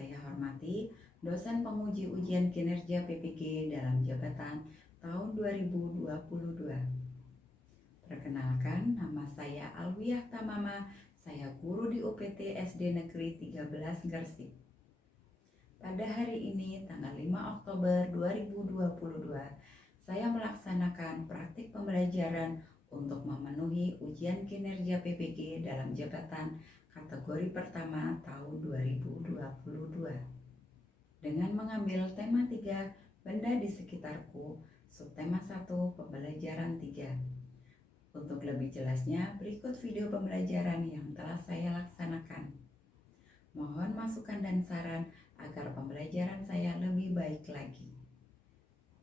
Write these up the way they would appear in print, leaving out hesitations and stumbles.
saya hormati dosen penguji ujian kinerja PPG dalam jabatan tahun 2022. Perkenalkan, nama saya Alwiyah Tamama, saya guru di UPT SD Negeri 13 Gresik. Pada hari ini, tanggal 5 Oktober 2022, saya melaksanakan praktik pembelajaran untuk memenuhi ujian kinerja PPG dalam jabatan kategori pertama tahun 2022 dengan mengambil tema 3 benda di sekitarku, subtema 1 pembelajaran 3. Untuk lebih jelasnya, berikut video pembelajaran yang telah saya laksanakan. Mohon masukan dan saran agar pembelajaran saya lebih baik lagi.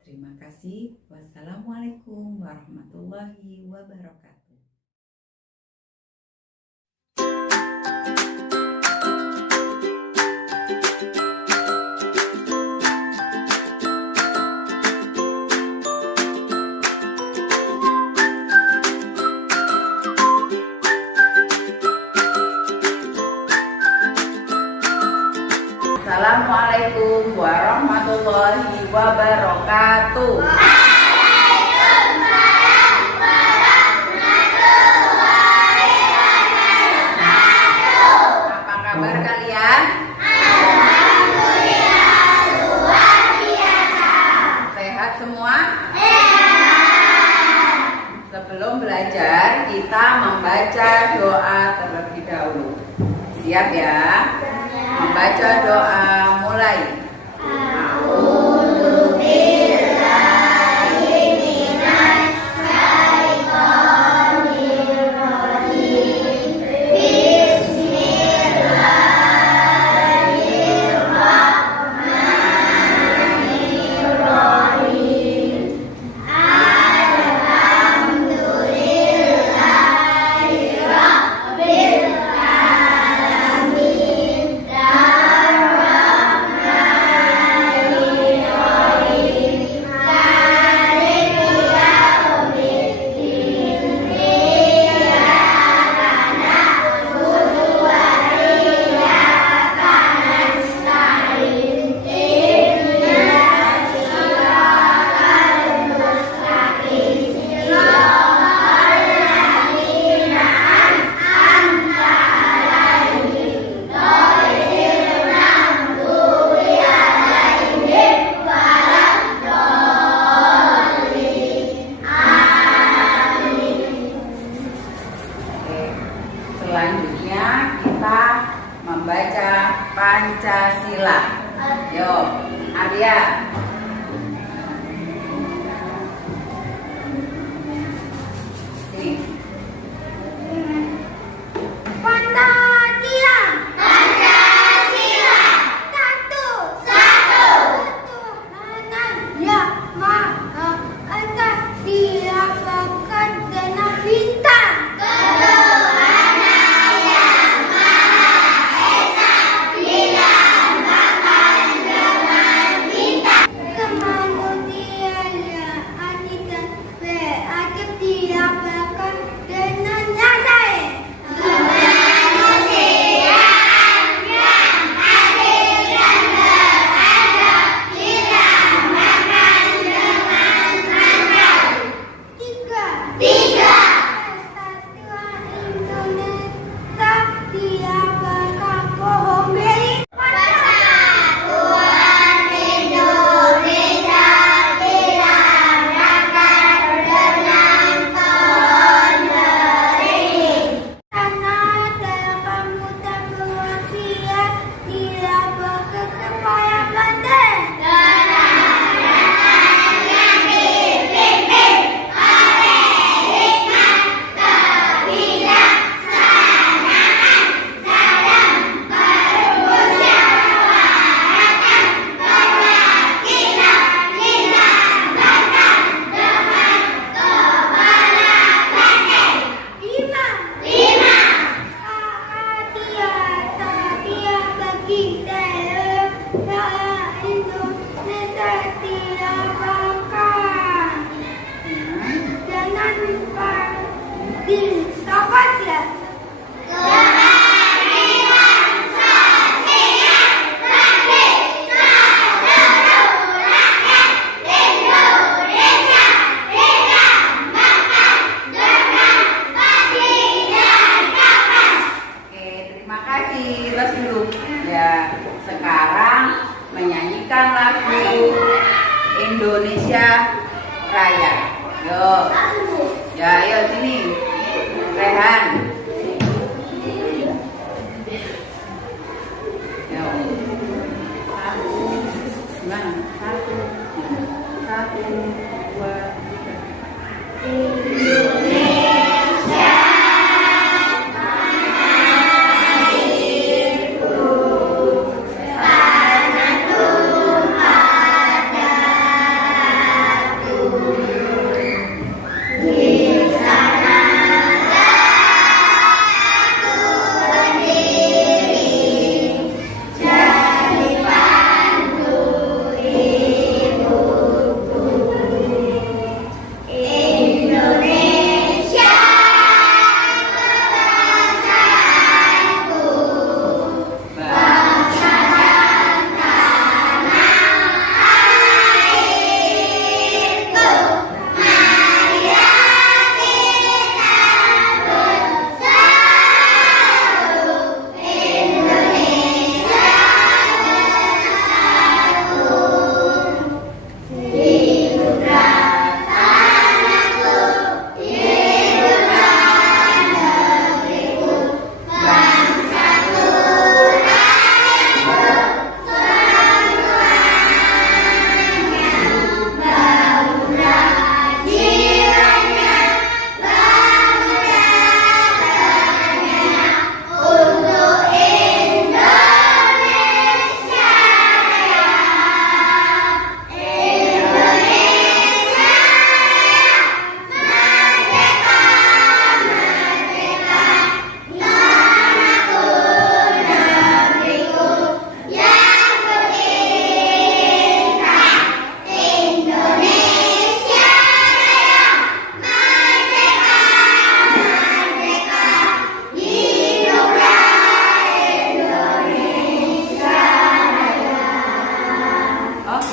Terima kasih. Wassalamualaikum warahmatullahi wabarakatuh. Assalamualaikum warahmatullahi wabarakatuh. Waalaikumsalam warahmatullahi wabarakatuh. Apa kabar kalian? Alhamdulillah luar biasa. Sehat semua? Sehat. Sebelum belajar, kita membaca doa terlebih dahulu. Siap ya? Membaca doa mulai. Selanjutnya kita membaca Pancasila. Yuk, Arya. Sini. Pancasila. Pancasila. Satu. Ketuhanan yang Maha Esa, dilambangkan dengan bintang. Ketuhanan yang Maha Esa, dilambangkan dengan bintang. Kemanusiaan yang adil dan beradab, dilambangkan dengan nyata. Kemanusiaan yang adil dan beradab, dilambangkan dengan mandat. Tiga. Persatuan Indonesia, dilambangkan pohon beri. Persatuan Indonesia, dilambangkan dengan pohon beringin. Tanah dalam pemuda kewasiat, dilambangkan kepala banteng. Kedatangan yang dipimpin oleh hikmat kebijaksanaan dalam bermusyawarahkan, perwakilan dilambangkan dengan kepala banteng. Lima. Keadilan bagi daerah Indonesia, dilambangkan dengan apa ya? Keadilan sosial Indonesia Raya. Yo. Ya, ayo sini. Rehan. Yo. Satu. Gimana? Satu. Satu, dua, tiga.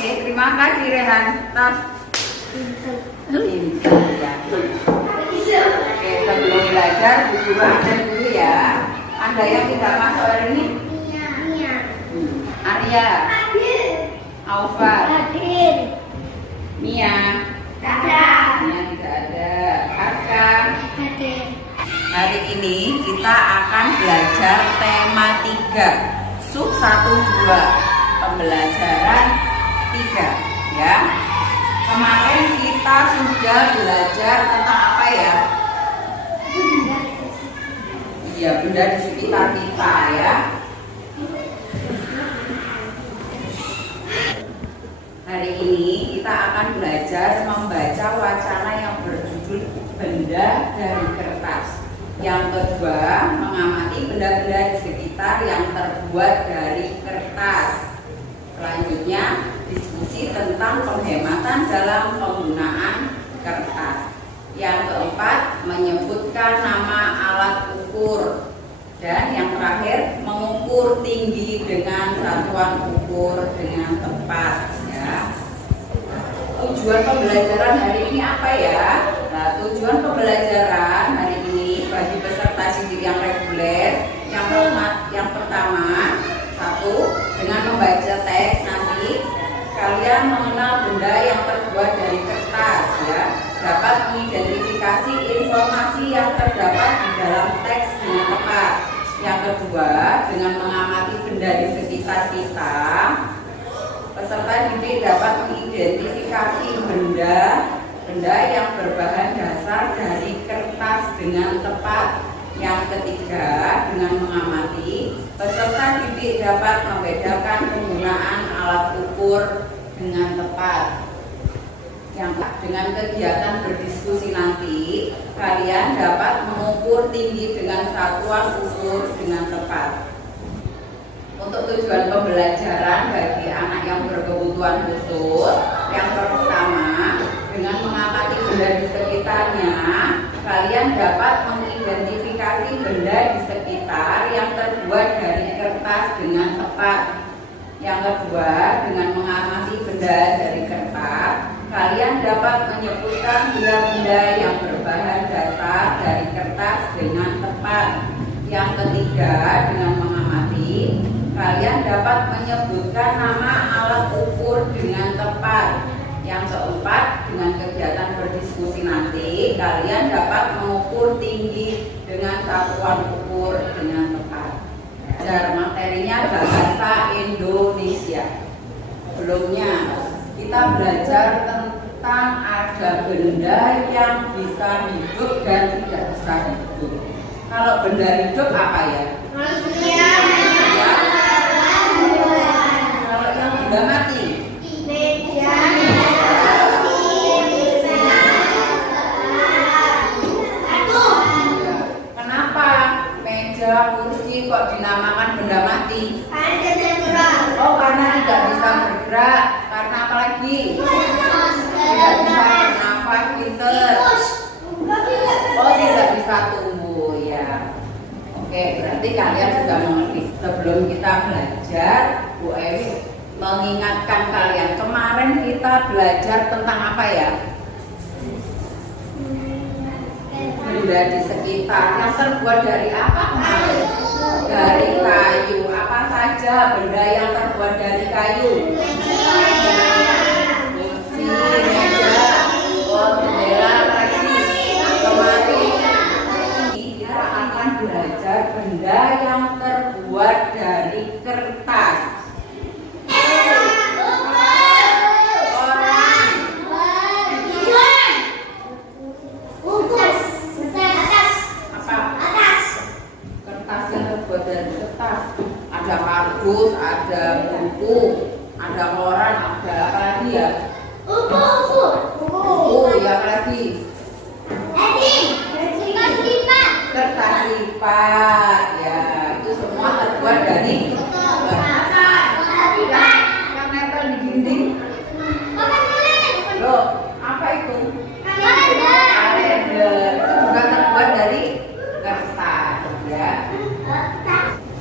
Terima kasih Rehan. Tas. Ini ya. Oke, sebelum belajar Bu Guru absen dulu ya. Anda yang tidak masuk hari ini? Arya, Alfa, Mia, Mia tidak ada. Aska. Hari ini kita akan belajar tema 3 sub 1-2 pembelajaran 3 ya. Kemarin kita sudah belajar tentang apa ya? Iya, benda di sekitar kita ya. Hari ini kita akan belajar membaca wacana yang berjudul benda dari kertas. Yang kedua, mengamati benda-benda di sekitar yang terbuat dari kertas. Selanjutnya, diskusi tentang penghematan dalam penggunaan kertas. Yang keempat, menyebutkan nama alat ukur. Dan yang terakhir, mengukur tinggi dengan satuan ukur dengan tepat ya. Tujuan pembelajaran hari ini apa ya? Nah, tujuan pembelajaran hari ini bagi peserta didik yang reguler yang pertama, satu, dengan membaca teks nanti kalian mengenal benda yang terbuat dari kertas ya, dapat mengidentifikasi informasi yang terdapat di dalam teks dengan tepat. Yang kedua, dengan mengamati benda di sekitar kita, peserta didik dapat mengidentifikasi benda yang berbahan dasar dari kertas dengan tepat. Yang ketiga, dengan mengamati, peserta didik dapat membedakan penggunaan alat ukur dengan tepat. Yang dengan kegiatan berdiskusi nanti, kalian dapat mengukur tinggi dengan satuan ukur dengan tepat. Untuk tujuan pembelajaran bagi anak yang berkebutuhan khusus, yang pertama, dengan mengamati benda di sekitarnya, kalian dapat mengidentifikasi benda di sekitar yang terbuat dari kertas dengan tepat. Yang kedua, dengan mengamati benda dari kertas, kalian dapat menyebutkan benda-benda yang berbahan dasar dari kertas dengan tepat. Yang ketiga, dengan mengamati, kalian dapat menyebutkan nama alat ukur dengan tepat. Yang keempat, dengan kegiatan berdiskusi nanti kalian dapat mengukur tinggi dengan satuan ukur dengan tepat. Belajar materinya bahasa Indonesia. Sebelumnya kita belajar tentang ada benda yang bisa hidup dan tidak bisa hidup. Kalau benda hidup apa ya? Manusia. Kalau yang benda mati? Meja. Kenapa meja, kursi kok dinamakan benda mati? Oh, karena tidak bisa bergerak. Karena apa lagi? Tidak bisa bernafas, pinter. Oh, tidak bisa tumbuh ya. Oke, berarti kalian sudah mengerti. Sebelum kita belajar, Bu Ewi mengingatkan kalian. Kemarin kita belajar tentang apa ya? Benda di sekitar yang terbuat dari apa kemarin? Dari kayu. Apa saja benda yang terbuat dari kayu? Kursi, meja, jendela, lagi. Kemarin kita akan belajar benda yang terbuat dari kertas. Ada kardus, ada buku, ada koran, ada apa lagi ya? Buku, ya apa lagi? Kertas lipat, ya itu semua terbuat dari yang nempel di dinding. Loh, apa itu? Kalender, itu juga terbuat dari kertas, ya.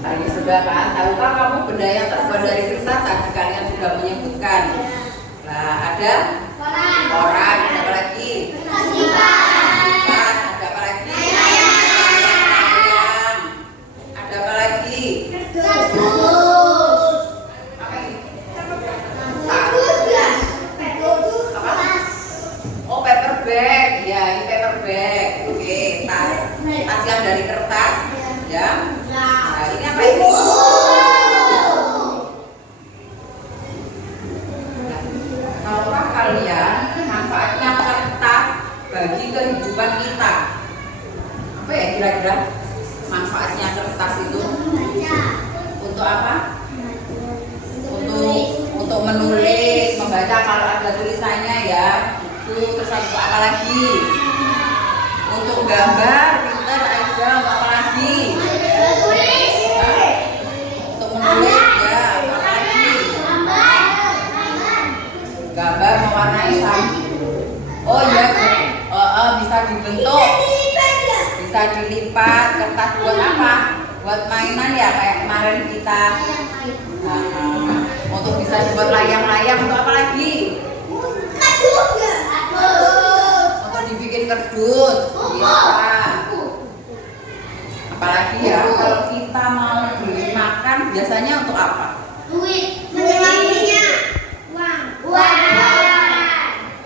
Tadi sudah kan, tahukah kamu benda yang terbuat dari kertas? Tadi kalian sudah menyebutkan. Nah, ada koran, ada apa lagi? Lipat, ada apa lagi? Ayam, ada apa lagi? Apa ini? Apa? Oh, paper bag, ya ini paper bag. Oke, tas yang dari kertas, ya. Nah, ini apa ini? Tahukah kalian manfaatnya kertas bagi kehidupan kita? Apa ya kira-kira manfaatnya kertas itu? Untuk apa? Untuk menulis, membaca kalau ada tulisannya ya. Itu terus untuk apa lagi? Untuk gambar, pinter aja, untuk apa lagi? Untuk menulis ya, apa lagi? Gambar mewarnai oh iya, bisa dibentuk, bisa dilipat. Kertas buat apa? Buat mainan ya, kayak kemarin kita. Untuk bisa dibuat layang-layang, untuk apa lagi? Untuk dibikin kerdus, bisa. Apalagi ya, kalau kita mau beli makan biasanya untuk apa?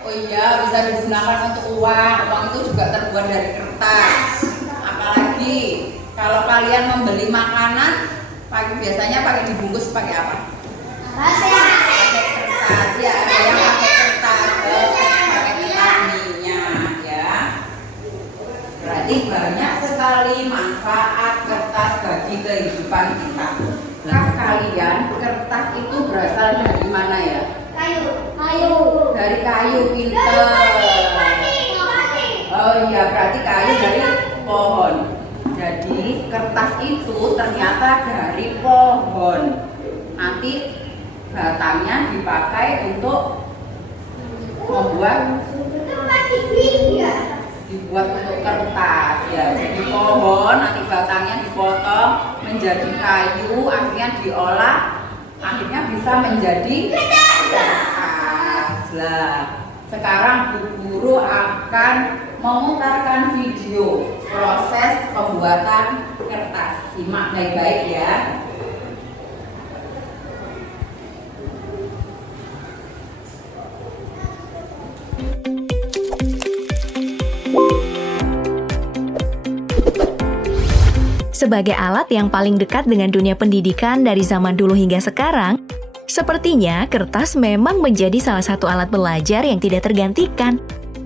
Oh iya, bisa digunakan untuk uang. Uang itu juga terbuat dari kertas. Apalagi kalau kalian membeli makanan, biasanya pakai dibungkus pakai apa? Pakai kertas ya, ada yang pakai kertas, pakai kertas minyak ya. Berarti banyak sekali manfaat kertas bagi kehidupan kita. Nah, kalian kertas itu berasal dari mana ya? Dari kayu, pinter. Oh iya, berarti kayu dari pohon. Jadi kertas itu ternyata dari pohon. Nanti batangnya dipakai untuk membuat untuk kertas ya. Jadi pohon nanti batangnya dipotong menjadi kayu, akhirnya diolah, akhirnya bisa menjadi kertas. Lah, sekarang Bu Guru akan memutarkan video proses pembuatan kertas. Simak baik-baik ya. Sebagai alat yang paling dekat dengan dunia pendidikan dari zaman dulu hingga sekarang, sepertinya kertas memang menjadi salah satu alat belajar yang tidak tergantikan.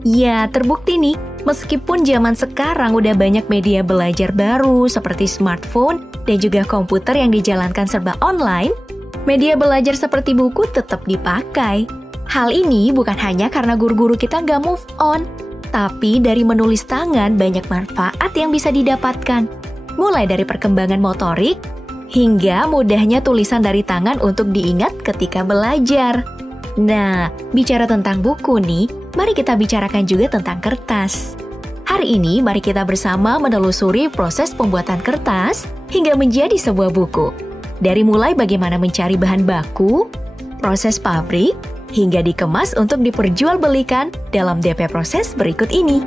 Ya, terbukti nih, meskipun zaman sekarang udah banyak media belajar baru seperti smartphone dan juga komputer yang dijalankan serba online, media belajar seperti buku tetap dipakai. Hal ini bukan hanya karena guru-guru kita nggak move on, tapi dari menulis tangan banyak manfaat yang bisa didapatkan. Mulai dari perkembangan motorik, hingga mudahnya tulisan dari tangan untuk diingat ketika belajar. Nah, bicara tentang buku nih, mari kita bicarakan juga tentang kertas. Hari ini, mari kita bersama menelusuri proses pembuatan kertas hingga menjadi sebuah buku. Dari mulai bagaimana mencari bahan baku, proses pabrik, hingga dikemas untuk diperjualbelikan dalam DP proses berikut ini.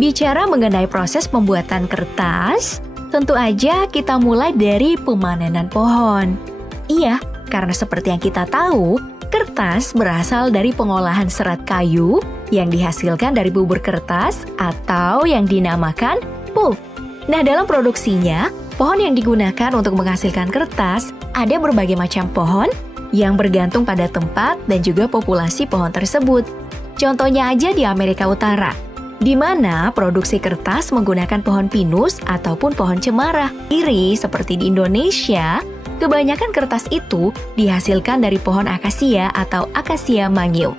Bicara mengenai proses pembuatan kertas, tentu aja kita mulai dari pemanenan pohon. Iya, karena seperti yang kita tahu, kertas berasal dari pengolahan serat kayu yang dihasilkan dari bubur kertas atau yang dinamakan pulp. Nah, dalam produksinya, pohon yang digunakan untuk menghasilkan kertas ada berbagai macam pohon yang bergantung pada tempat dan juga populasi pohon tersebut. Contohnya aja di Amerika Utara, di mana produksi kertas menggunakan pohon pinus ataupun pohon cemara. Iri seperti di Indonesia, kebanyakan kertas itu dihasilkan dari pohon akasia atau Acacia mangium.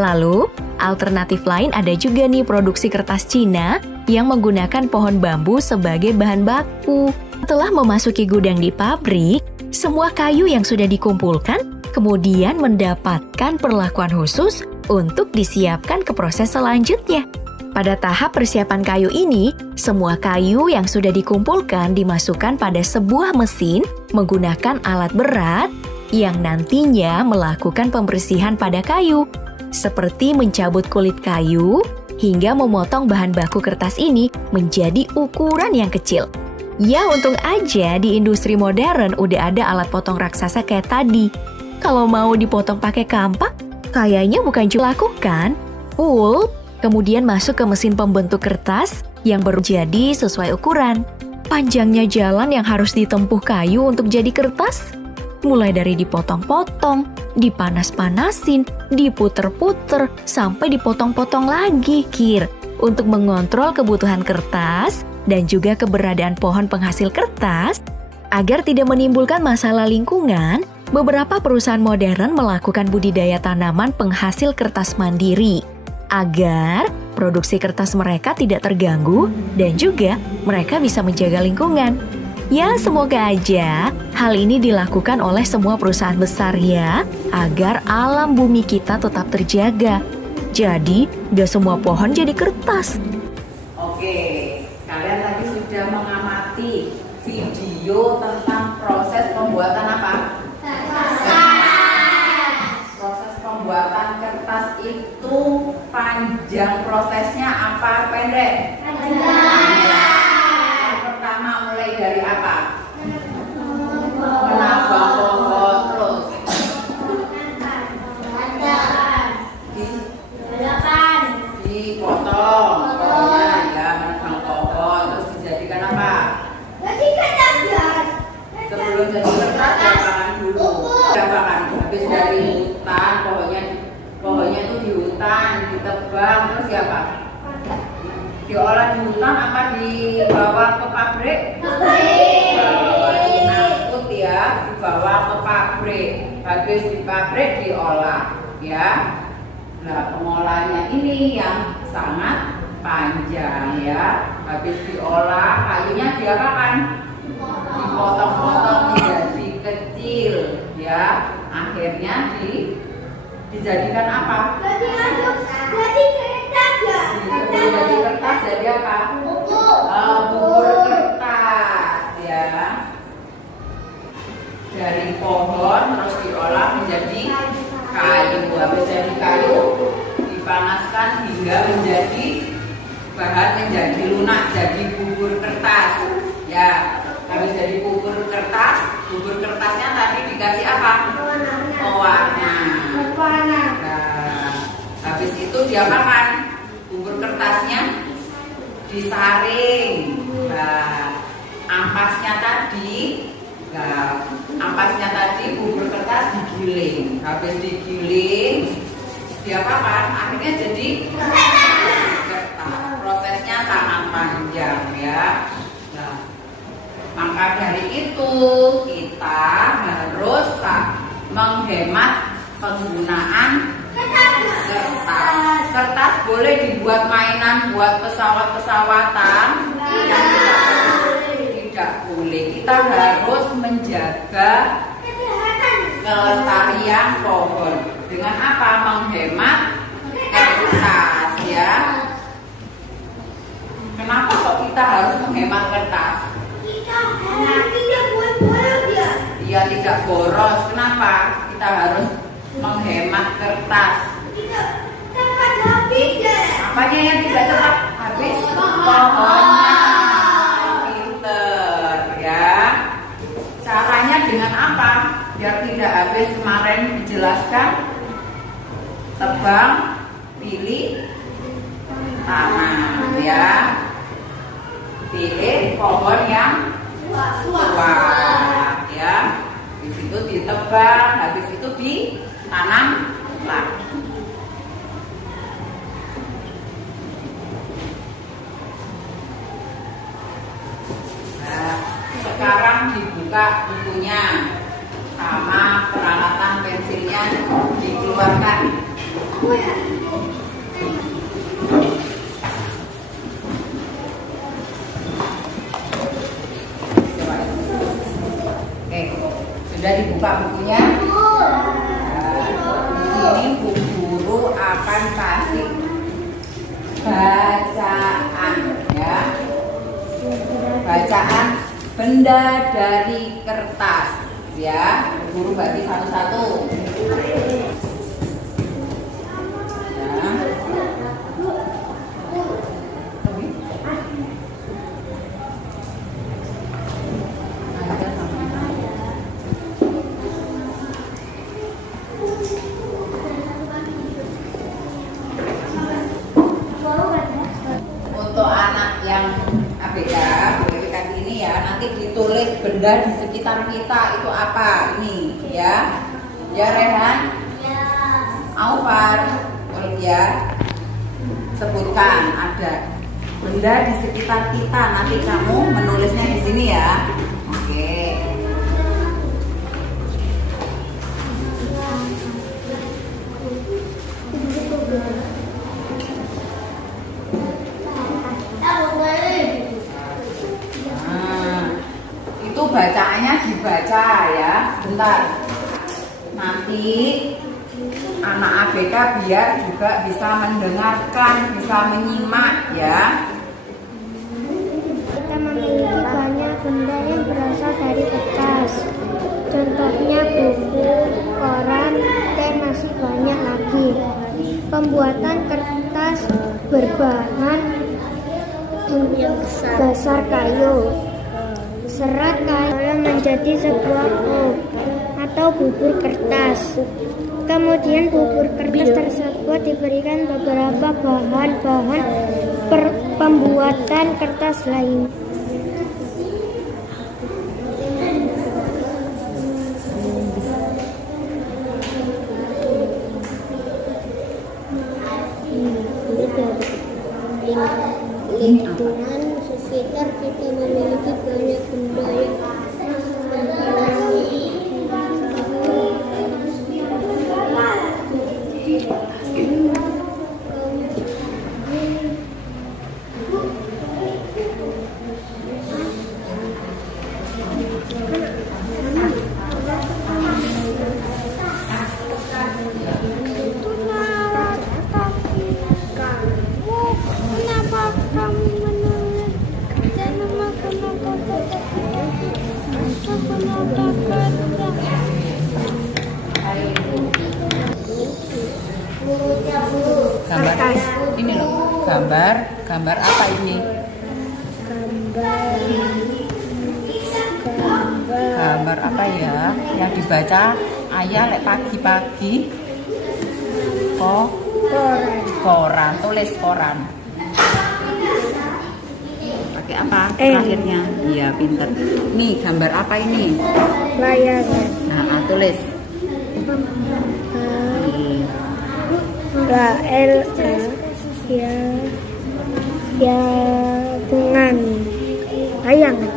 Lalu, alternatif lain ada juga nih produksi kertas Cina yang menggunakan pohon bambu sebagai bahan baku. Setelah memasuki gudang di pabrik, semua kayu yang sudah dikumpulkan kemudian mendapatkan perlakuan khusus untuk disiapkan ke proses selanjutnya. Pada tahap persiapan kayu ini, semua kayu yang sudah dikumpulkan dimasukkan pada sebuah mesin menggunakan alat berat yang nantinya melakukan pembersihan pada kayu, seperti mencabut kulit kayu hingga memotong bahan baku kertas ini menjadi ukuran yang kecil. Ya, untung aja di industri modern udah ada alat potong raksasa kayak tadi. Kalau mau dipotong pakai kampak, kayaknya bukan cuma lakukan full, kemudian masuk ke mesin pembentuk kertas yang jadi sesuai ukuran. Panjangnya jalan yang harus ditempuh kayu untuk jadi kertas, mulai dari dipotong-potong, dipanas-panasin, diputer-puter, sampai dipotong-potong lagi, untuk mengontrol kebutuhan kertas dan juga keberadaan pohon penghasil kertas. Agar tidak menimbulkan masalah lingkungan, beberapa perusahaan modern melakukan budidaya tanaman penghasil kertas mandiri, agar produksi kertas mereka tidak terganggu dan juga mereka bisa menjaga lingkungan. Ya, semoga aja hal ini dilakukan oleh semua perusahaan besar ya, agar alam bumi kita tetap terjaga. Jadi, gak semua pohon jadi kertas. Oke, kalian tadi sudah mengamati video tentang proses pembuatan apa? Proses pembuatan kertas itu panjang prosesnya apa pendek? Yang pertama mulai dari apa? Menabang pohon, terus dipotong pohonnya ya, menabang pohon, terus dijadikan apa? Sebelum jadi kertas gabangan dulu. Gabangan habis dari hutan, pohonnya itu di hutan, ditebang, terus ya Pak? Diolah di hutan apa dibawa ke pabrik? Diangkut ya, dibawa ke pabrik. Habis di pabrik diolah ya. Nah, pengolahannya ini yang sangat panjang ya. Habis diolah, kayunya diapakan? Dipotong-potong menjadi kecil ya. Akhirnya dijadikan apa? Jadi kertas jadi apa? Bubur kertas ya. Dari pohon terus diolah menjadi kayu. Habis jadi kayu dipanaskan hingga menjadi bahan menjadi lunak, jadi bubur kertas ya. Habis jadi bubur kertasnya tadi dikasih apa? Pewarna. Nah, habis itu diapakan? Bubur kertasnya disaring. Nah, ampasnya tadi bubur kertas digiling. Habis digiling, diapakan? Akhirnya jadi kertas. Prosesnya sangat panjang ya. Nah, maka dari itu kita harus menghemat penggunaan kertas. Kertas boleh dibuat mainan buat pesawat-pesawatan, yang tidak boleh. Kita harus menjaga kelestarian pohon dengan apa? Menghemat kertas ya. Kenapa kok kita harus menghemat kertas? Dia tidak boros. Kenapa kita harus menghemat kertas? Apanya yang tidak cepat habis? Pohonnya. Pinter ya. Caranya dengan apa? Biar tidak habis, kemarin dijelaskan. Tebang, pilih, tanam ya. Pilih pohon yang kuat ya. Habis itu ditebang, habis itu ditanam lagi. Nah, sekarang dibuka bukunya sama peralatan pensilnya dikeluarkan. Oke, sudah dibuka bukunya. Nah, di sini Bu Guru akan kasih bacaan ya. Bacaan benda dari kertas ya. Bu Guru bagi satu-satu. Untuk anak yang ABK, boleh kasih ini ya. Nanti ditulis benda di sekitar kita itu apa ini ya. Ya Rehan? Ya. Aufar, ya. Sebutkan ada benda di sekitar kita. Nanti kamu menulisnya di sini ya. Oke. Bacaannya dibaca ya, sebentar. Nanti anak ABK biar juga bisa mendengarkan, bisa menyimak ya. Kita memiliki banyak benda yang berasal dari kertas. Contohnya buku, koran, dan masih banyak lagi. Pembuatan kertas berbahan dasar kayu. Serat kayu menjadi sebuah kop atau bubur kertas. Kemudian bubur kertas tersebut diberikan beberapa bahan-bahan pembuatan kertas lain. Lingkungan sekitar kita memiliki banyak benda yang Gambar ini loh, gambar apa ini? Gambar apa ya? Yang dibaca ayah lek pagi-pagi. Koran, tulis koran. pakai apa N. terakhirnya? Iya, pinter. Nih, gambar apa ini? Layangan. Nah, tulis. La L A ya bungan layangan.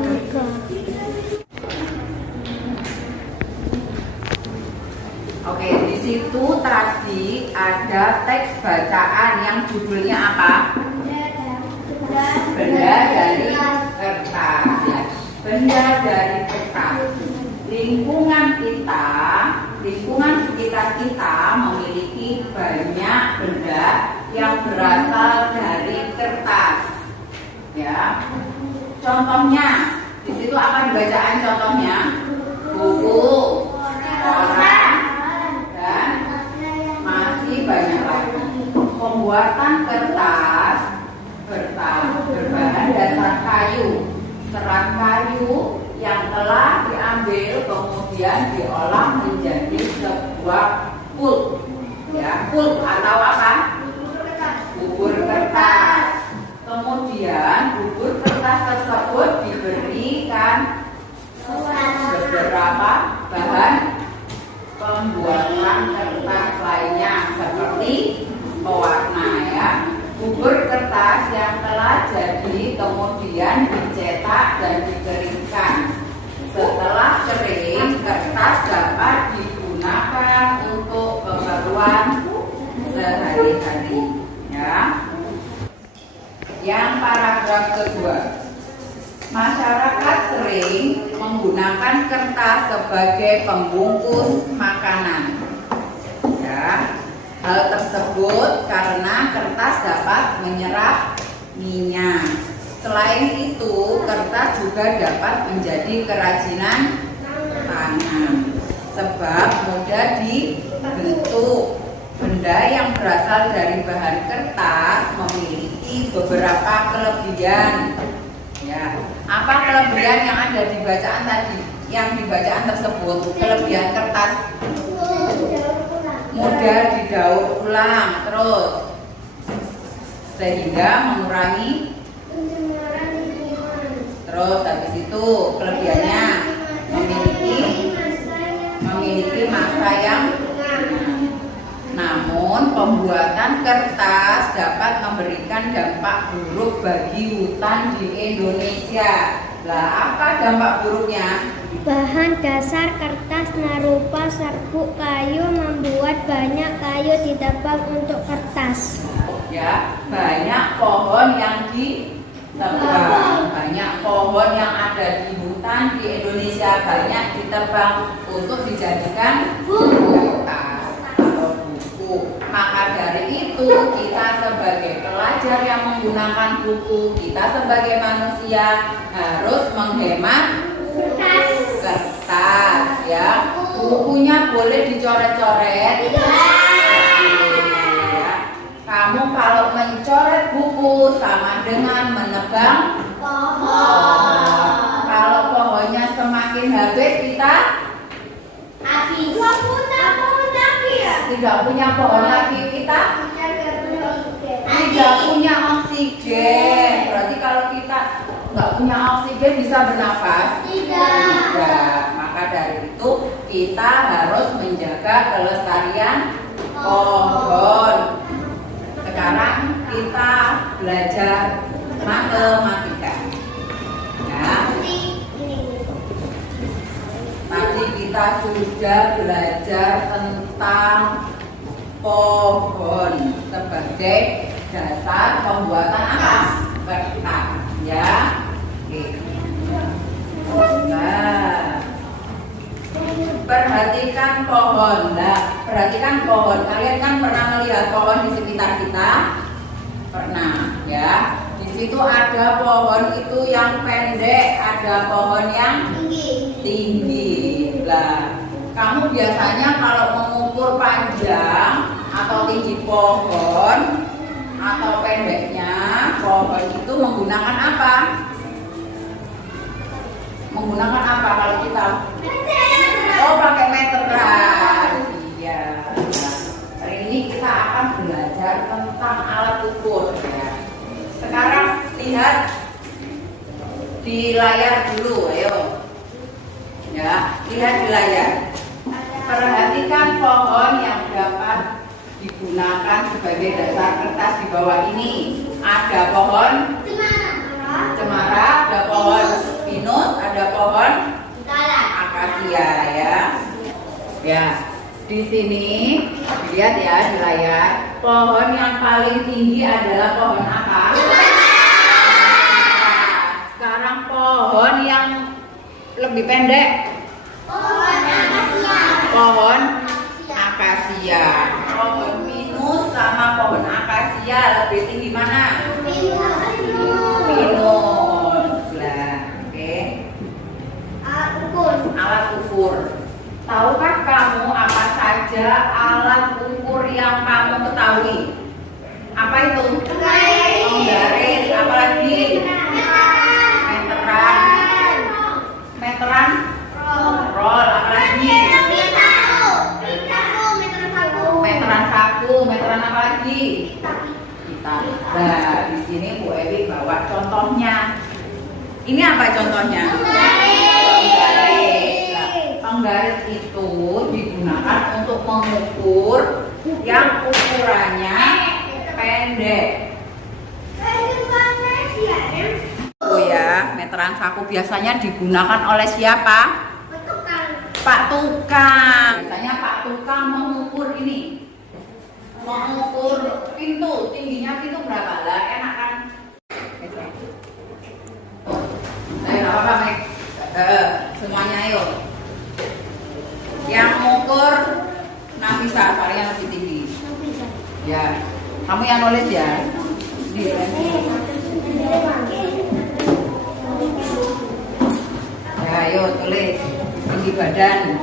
Oke, di situ tadi ada teks bacaan yang judulnya apa? Benda dari kertas. Ya. Benda dari kertas. Lingkungan sekitar kita memiliki banyak benda yang berasal dari kertas. Ya. Contohnya, di situ apa bacaan contohnya? Buku, koran, dan masih banyak lagi. Pembuatan kertas berbahan dasar kayu. Serat kayu yang telah diambil kemudian diolah menjadi sebuah pulp. Ya, pulp atau apa? Bubur kertas. Kemudian bubur kertas tersebut diberikan beberapa bahan pembuatan kertas lainnya seperti pewarna ya. Bubur kertas yang telah jadi kemudian dicetak dan dikeringkan. Setelah kering, kertas dapat digunakan untuk keperluan sehari-hari ya. Yang paragraf kedua, masyarakat sering menggunakan kertas sebagai pembungkus makanan. Ya, hal tersebut karena kertas dapat menyerap minyak. Selain itu, kertas juga dapat menjadi kerajinan tangan sebab mudah dibentuk. Benda yang berasal dari bahan kertas memiliki beberapa kelebihan. Ya, apa kelebihan yang ada di bacaan tadi? Yang di bacaan tersebut, kelebihan kertas mudah didaur ulang, terus sehingga mengurangi. Terus habis itu kelebihannya memiliki masa yang namun pembuatan kertas dapat memberikan dampak buruk bagi hutan di Indonesia. Lah, apa dampak buruknya? Bahan dasar kertas narupa serbuk kayu membuat banyak kayu ditebang untuk kertas. Ya, banyak pohon yang ditebang, banyak pohon yang ada di hutan di Indonesia banyak ditebang untuk dijadikan kertas. Maka dari itu kita sebagai pelajar yang menggunakan buku, kita sebagai manusia harus menghemat kertas ya. Bukunya boleh dicoret-coret. Kamu kalau mencoret buku sama dengan menebang pohon. Kalau pohonnya semakin habis kita tidak punya pohon lagi, kita tidak punya oksigen. Berarti kalau kita nggak punya oksigen bisa bernafas? Tidak. Maka dari itu kita harus menjaga kelestarian pohon. Sekarang kita belajar matematika. Ya. Tadi kita sudah belajar tentang pohon sebagai dasar pembuatan apa? Kertas, ya. Oke. Nah, perhatikan pohon. Nah, perhatikan pohon. Kalian kan pernah melihat pohon di sekitar kita? Pernah, ya. Di situ ada pohon itu yang pendek, ada pohon yang tinggi. Lah, kamu biasanya kalau mengukur panjang atau tinggi pohon atau pendeknya pohon itu menggunakan apa? Menggunakan apa kalau kita? Oh, pakai meteran. Iya. Hari ini kita akan belajar tentang alat ukur ya. Sekarang lihat di layar dulu, ayo. Ya, lihat di layar. Perhatikan pohon yang dapat digunakan sebagai dasar kertas di bawah ini. Ada pohon cemara, ada pohon pinus, ada pohon akasia ya. Ya, di sini lihat ya di layar. Pohon yang paling tinggi adalah pohon apa? Sekarang pohon yang lebih pendek. Pohon akasia. Pohon pinus sama pohon akasia lebih tinggi mana? Pinus. Lah, oke. Alat ukur. Tahukah kamu apa saja alat ukur yang kamu ketahui? Apa itu? Penggaris. Apa lagi? Meteran. Roll. Apa lagi? Meteran saku. Meteran apa lagi? Kita. Nah, di sini Bu Ewi bawa contohnya. Ini apa contohnya? Penggaris itu digunakan untuk mengukur yang ukurannya pendek. Oh ya, meteran saku biasanya digunakan oleh siapa? Pak Tukang. Biasanya Pak Tukang mengukur ini. Mengukur pintu, tingginya pintu berapa? Lah, enak kan? Ayo, apa-apa, semuanya ayo. Yang mengukur Nafisa, soalnya lebih tinggi. Ya, kamu yang nulis ya. Ya, ayo tulis tinggi badan.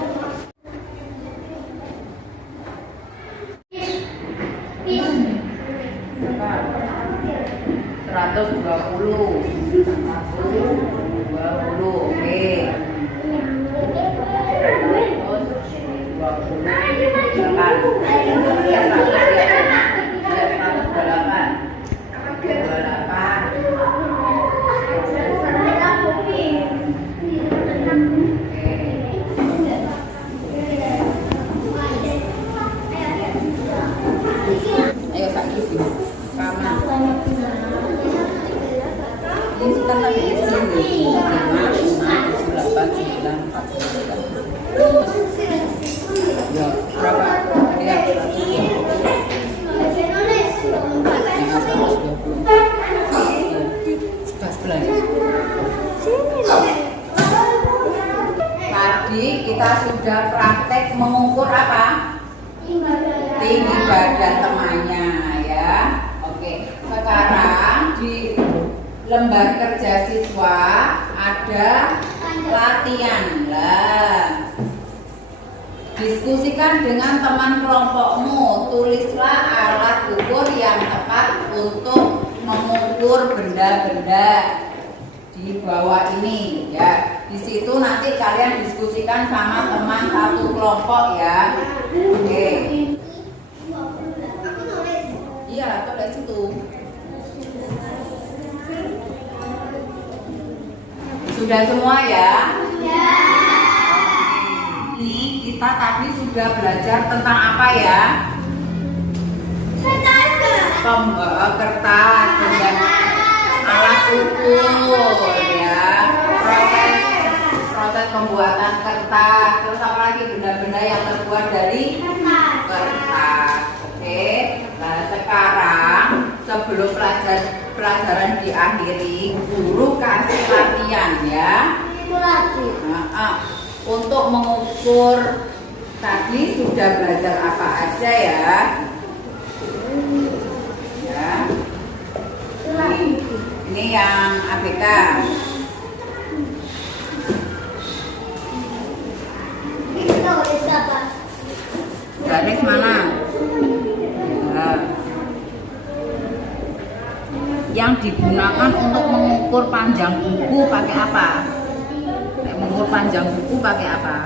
120. 120, oke. 11. Tadi kita sudah praktek mengukur apa? Tinggi badan temannya ya. Oke, sekarang di lembar kerja siswa ada latihan lah. Diskusikan dengan teman kelompokmu. Tulislah alat ukur yang tepat untuk mengukur benda-benda di bawah ini ya. Di situ nanti kalian diskusikan sama teman satu kelompok ya. Oke. Iya, tulis situ. Sudah semua ya? Ini kita tadi sudah belajar tentang apa ya? Kertas dan alat ukur ya, proses pembuatan kertas, terus apa lagi benda-benda yang terbuat dari kertas. Oke, nah sekarang sebelum pelajaran diakhiri, guru kasih latihan ya. Untuk mengukur tadi sudah belajar apa aja ya. Ini yang ABK. Garis mana? Nah. Yang digunakan untuk mengukur panjang buku pakai apa? Mengukur panjang buku pakai apa?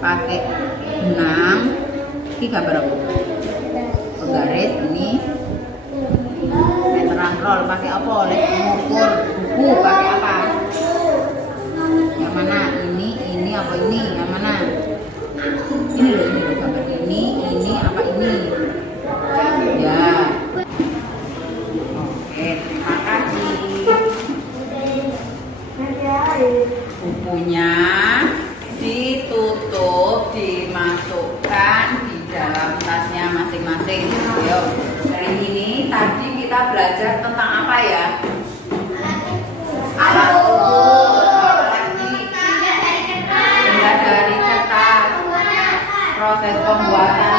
Pakai benang. Ini gambar apa? Penggaris ini. Meteran roll pakai apa? Mengukur buku pakai apa? mana? Ini apa ini? Yang mana? Ini loh gambar ini apa ini? Ya. Oke, terima kasih. Bukunya ditutup, dimasukkan di dalam tasnya masing-masing. Yuk, hari ini tadi kita belajar tentang apa ya? Alat ukur, benda dari kertas, proses pembuatan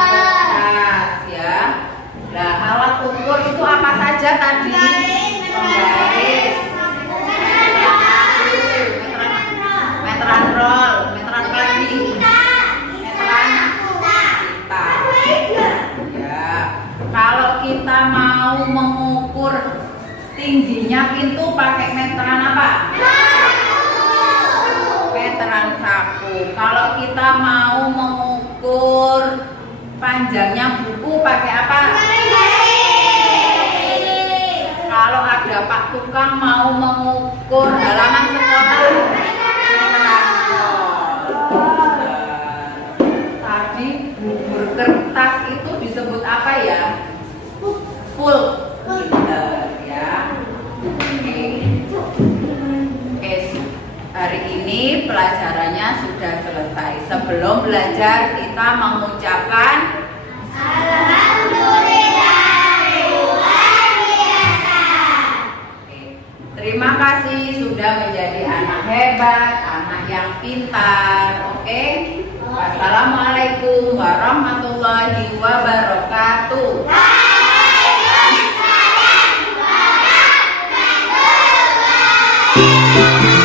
kertas ya. Nah, alat ukur itu apa saja tadi? Penggaris, meteran roll, meteran lagi, meteran pita. Ya, kalau kita mau mengukur tingginya pintu pakai meteran apa? Meteran saku. Kalau kita mau mengukur panjangnya buku pakai apa? Kalau ada Pak Tukang mau mengukur halaman sekolah, meteran roll. Tadi bubur kertas itu disebut apa ya? Full ya. Oke, hari ini pelajarannya sudah selesai. Sebelum belajar kita mengucapkan alhamdulillah luar biasa. Oke, terima kasih sudah menjadi anak hebat, anak yang pintar. Oke, wassalamualaikum warahmatullahi wabarakatuh. Thank you.